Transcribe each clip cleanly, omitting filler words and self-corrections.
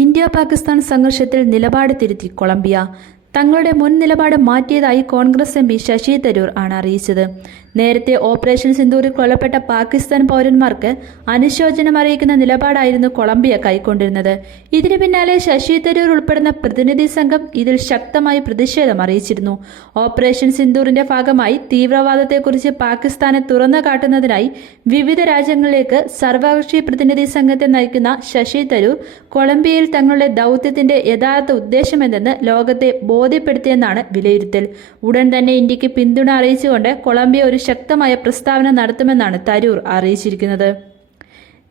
India Pakistan സംഘർഷത്തിൽ നിലപാട് തിരുത്തി കൊളംബിയ. തങ്ങളുടെ മുൻ നിലപാട് മാറ്റിയതായി കോൺഗ്രസ് എം പി ശശി തരൂർ ആണ് അറിയിച്ചത്. നേരത്തെ ഓപ്പറേഷൻ സിന്ദൂറിൽ കൊല്ലപ്പെട്ട പാകിസ്ഥാൻ പൗരന്മാർക്ക് അനുശോചനം അറിയിക്കുന്ന നിലപാടായിരുന്നു കൊളംബിയ കൈക്കൊണ്ടിരുന്നത്. ഇതിനു പിന്നാലെ ശശി തരൂർ ഉൾപ്പെടുന്ന പ്രതിനിധി സംഘം ഇതിൽ ശക്തമായി പ്രതിഷേധം അറിയിച്ചിരുന്നു. ഓപ്പറേഷൻ സിന്ദൂറിന്റെ ഭാഗമായി തീവ്രവാദത്തെക്കുറിച്ച് പാകിസ്ഥാനെ തുറന്നു കാട്ടുന്നതിനായി വിവിധ രാജ്യങ്ങളിലേക്ക് സർവകക്ഷി പ്രതിനിധി സംഘത്തെ നയിക്കുന്ന ശശി തരൂർ കൊളംബിയയിൽ തങ്ങളുടെ ദൗത്യത്തിന്റെ യഥാർത്ഥ ഉദ്ദേശമെന്തെന്ന് ലോകത്തെ ബോധ്യപ്പെടുത്തിയെന്നാണ് വിലയിരുത്തൽ. ഉടൻ തന്നെ ഇന്ത്യക്ക് പിന്തുണ അറിയിച്ചുകൊണ്ട് കൊളംബിയ ഒരു ശക്തമായ പ്രസ്താവന നടത്തുമെന്നാണ് തരൂർ അറിയിച്ചിരിക്കുന്നത്.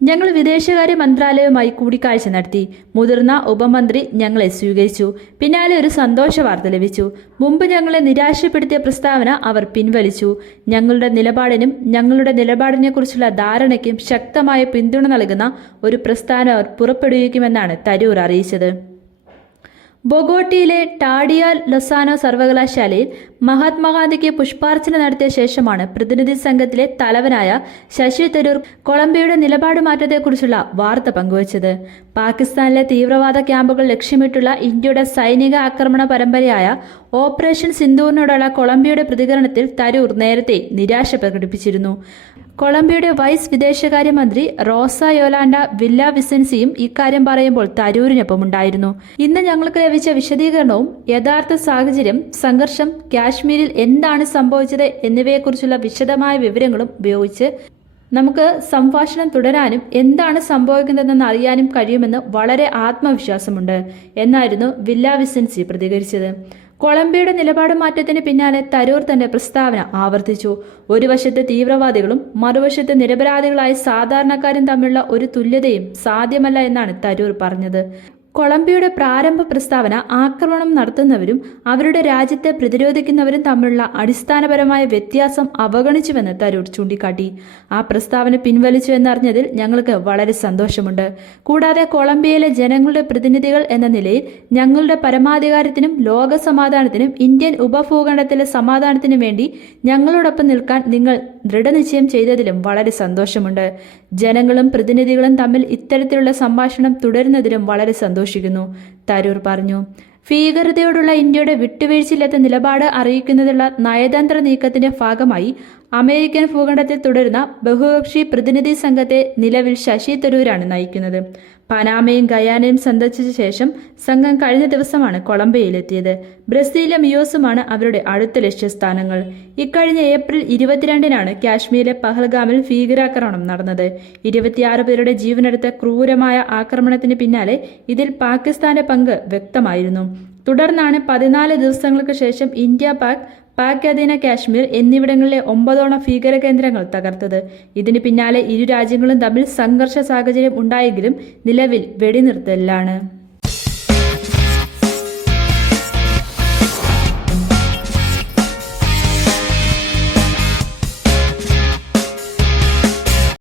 ഞങ്ങൾ വിദേശകാര്യ മന്ത്രാലയവുമായി കൂടിക്കാഴ്ച നടത്തി. മുതിർന്ന ഉപമന്ത്രി ഞങ്ങളെ സ്വീകരിച്ചു. പിന്നാലെ ഒരു സന്തോഷ വാർത്ത ലഭിച്ചു. മുമ്പ് ഞങ്ങളെ നിരാശപ്പെടുത്തിയ പ്രസ്താവന അവർ പിൻവലിച്ചു. ഞങ്ങളുടെ നിലപാടിനെക്കുറിച്ചുള്ള ധാരണയ്ക്കും ശക്തമായ പിന്തുണ നൽകുന്ന ഒരു പ്രസ്താവന അവർ പുറപ്പെടുവിക്കുമെന്നാണ് തരൂർ അറിയിച്ചത്. ബൊഗോട്ടയിലെ ടാഡിയ ലൊസാനോ സർവകലാശാലയിൽ മഹാത്മാഗാന്ധിക്ക് പുഷ്പാർച്ചന നടത്തിയ ശേഷമാണ് പ്രതിനിധി സംഘത്തിലെ തലവനായ ശശി തരൂർ കൊളംബിയയുടെ നിലപാട് മാറ്റത്തെക്കുറിച്ചുള്ള വാർത്ത പങ്കുവച്ചത്. പാകിസ്ഥാനിലെ തീവ്രവാദ ക്യാമ്പുകൾ ലക്ഷ്യമിട്ടുള്ള ഇന്ത്യയുടെ സൈനിക ആക്രമണ പരമ്പരയായ ഓപ്പറേഷൻ സിന്ദൂറിനോടുള്ള കൊളംബിയയുടെ പ്രതികരണത്തിൽ തരൂർ നേരത്തെ നിരാശ പ്രകടിപ്പിച്ചിരുന്നു. കൊളംബിയയുടെ വൈസ് വിദേശകാര്യമന്ത്രി റോസ യോലാൻഡ വില്ല വിസൻസിയും ഇക്കാര്യം പറയുമ്പോൾ തരൂരിനൊപ്പമുണ്ടായിരുന്നു. ഇന്ന് ഞങ്ങൾക്ക് ലഭിച്ച വിശദീകരണവും യഥാർത്ഥ സാഹചര്യം, സംഘർഷം, കാശ്മീരിൽ എന്താണ് സംഭവിച്ചത് എന്നിവയെക്കുറിച്ചുള്ള വിശദമായ വിവരങ്ങളും ഉപയോഗിച്ച് നമുക്ക് സംഭാഷണം തുടരാനും എന്താണ് സംഭവിക്കുന്നതെന്ന് അറിയാനും കഴിയുമെന്ന് വളരെ ആത്മവിശ്വാസമുണ്ട് എന്നായിരുന്നു വില്ല വിസൻസി പ്രതികരിച്ചത്. കൊളംബിയയുടെ നിലപാട് മാറ്റത്തിന് പിന്നാലെ തരൂർ തന്റെ പ്രസ്താവന ആവർത്തിച്ചു. ഒരു വശത്ത് തീവ്രവാദികളും മറുവശത്ത് നിരപരാധികളായ സാധാരണക്കാരും തമ്മിലുള്ള ഒരു തുല്യതയും സാധ്യമല്ല എന്നാണ് തരൂർ പറഞ്ഞത്. കൊളംബിയയുടെ പ്രാരംഭ പ്രസ്താവന ആക്രമണം നടത്തുന്നവരും അവരുടെ രാജ്യത്തെ പ്രതിരോധിക്കുന്നവരും തമ്മിലുള്ള അടിസ്ഥാനപരമായ വ്യത്യാസം അവഗണിച്ചുവെന്ന് തരൂർ ചൂണ്ടിക്കാട്ടി. ആ പ്രസ്താവന പിൻവലിച്ചു എന്നറിഞ്ഞതിൽ ഞങ്ങൾക്ക് വളരെ സന്തോഷമുണ്ട്. കൂടാതെ കൊളംബിയയിലെ ജനങ്ങളുടെ പ്രതിനിധികൾ എന്ന നിലയിൽ ഞങ്ങളുടെ പരമാധികാരത്തിനും ലോക സമാധാനത്തിനും ഇന്ത്യൻ ഉപഭൂഖണ്ഡത്തിലെ സമാധാനത്തിനും വേണ്ടി ഞങ്ങളോടൊപ്പം നിൽക്കാൻ നിങ്ങൾ ദൃഢനിശ്ചയം ചെയ്തതിലും വളരെ സന്തോഷമുണ്ട്. ജനങ്ങളും പ്രതിനിധികളും തമ്മിൽ ഇത്തരത്തിലുള്ള സംഭാഷണം തുടരുന്നതിലും വളരെ സന്തോഷിക്കുന്നു, തരൂർ പറഞ്ഞു. ഭീകരതയോടുള്ള ഇന്ത്യയുടെ വിട്ടുവീഴ്ചയില്ലാത്ത നിലപാട് അറിയിക്കുന്നതിനുള്ള നയതന്ത്ര നീക്കത്തിന്റെ ഭാഗമായി അമേരിക്കൻ ഭൂഖണ്ഡത്തിൽ തുടരുന്ന ബഹുകക്ഷി പ്രതിനിധി സംഘത്തെ നിലവിൽ ശശി തരൂരാണ് നയിക്കുന്നത്. പനാമയും ഗയാനയും സന്ദർശിച്ച ശേഷം സംഘം കഴിഞ്ഞ ദിവസമാണ് കൊളംബിയയിലെത്തിയത്. ബ്രസീലും യുഎസുമാണ് അവരുടെ അടുത്ത ലക്ഷ്യസ്ഥാനങ്ങൾ. ഇക്കഴിഞ്ഞ ഏപ്രിൽ 22-നാണ് കാശ്മീരിലെ പഹൽഗാമിൽ ഭീകരാക്രമണം നടന്നത്. 26 പേരുടെ ജീവനെടുത്ത ക്രൂരമായ ആക്രമണത്തിന് പിന്നാലെ ഇതിൽ പാകിസ്ഥാന്റെ പങ്ക് വ്യക്തമായിരുന്നു. തുടർന്നാണ് 14 ദിവസങ്ങൾക്ക് ശേഷം ഇന്ത്യ പാക് അധീന കാശ്മീർ എന്നിവിടങ്ങളിലെ 9 ഭീകര കേന്ദ്രങ്ങൾ തകർത്തത്. ഇതിന് പിന്നാലെ ഇരു രാജ്യങ്ങളും തമ്മിൽ സംഘർഷ സാഹചര്യം ഉണ്ടായെങ്കിലും നിലവിൽ വെടിനിർത്തലിലാണ്.